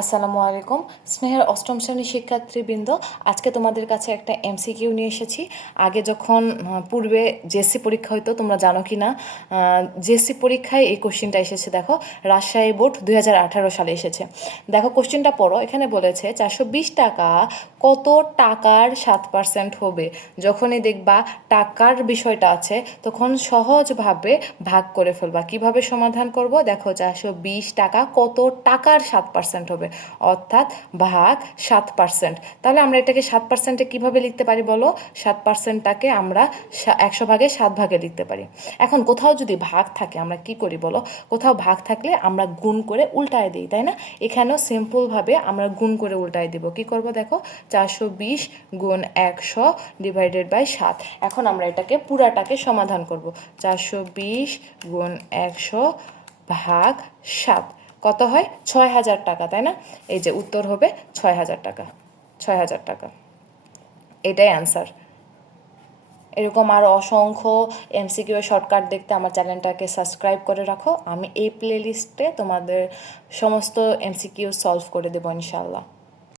আসসালামু আলাইকুম। স্নেহের অষ্টম শ্রেণীর শিক্ষার্থীবৃন্দ, আজকে তোমাদের কাছে একটা এমসিকিউ নিয়ে এসেছি। আগে যখন পূর্বে জেএসসি পরীক্ষা হইতো, তোমরা জানো কি না, জেএসসি পরীক্ষায় এই কোশ্চেনটা এসেছে। দেখো, রাজশাহী বোর্ড 2018 সালে এসেছে। দেখো কোশ্চেনটা পড়ো। এখানে বলেছে 420 টাকা কত টাকার 7% হবে। যখনই দেখবা টাকার বিষয়টা আছে তখন সহজভাবে ভাগ করে ফেলবা। কিভাবে সমাধান করব? দেখো, 420 টাকা কত টাকার 7% হবে, অর্থাৎ ভাগ 7%। তাহলে আমরা এটাকে 7%-এ কীভাবে লিখতে পারি বলো? 7%টাকে আমরা 100 ভাগে 7 ভাগে লিখতে পারি। এখন কোথাও যদি ভাগ থাকে আমরা কি করি বলো? কোথাও ভাগ থাকলে আমরা গুণ করে উল্টায় দিই, তাই না? এখানেও সিম্পলভাবে আমরা গুণ করে উল্টায় দিব। কি করব? দেখো, 420 গুণ 100 ডিভাইডেড বাই 7। এখন আমরা এটাকে পুরাটাকে সমাধান করব। 420 গুণ 100 ভাগ 7 কত হয়? 6000 টাকা, তাই না? এই যে উত্তর হবে 6000 টাকা। 6000 টাকা, এটাই অ্যান্সার। এরকম আরও অসংখ্য এমসিকিউ শর্টকাট দেখতে আমার চ্যানেলটাকে সাবস্ক্রাইব করে রাখো। আমি এই প্লে লিস্টে তোমাদের সমস্ত এমসিকিউ সলভ করে দেবো ইনশাল্লাহ।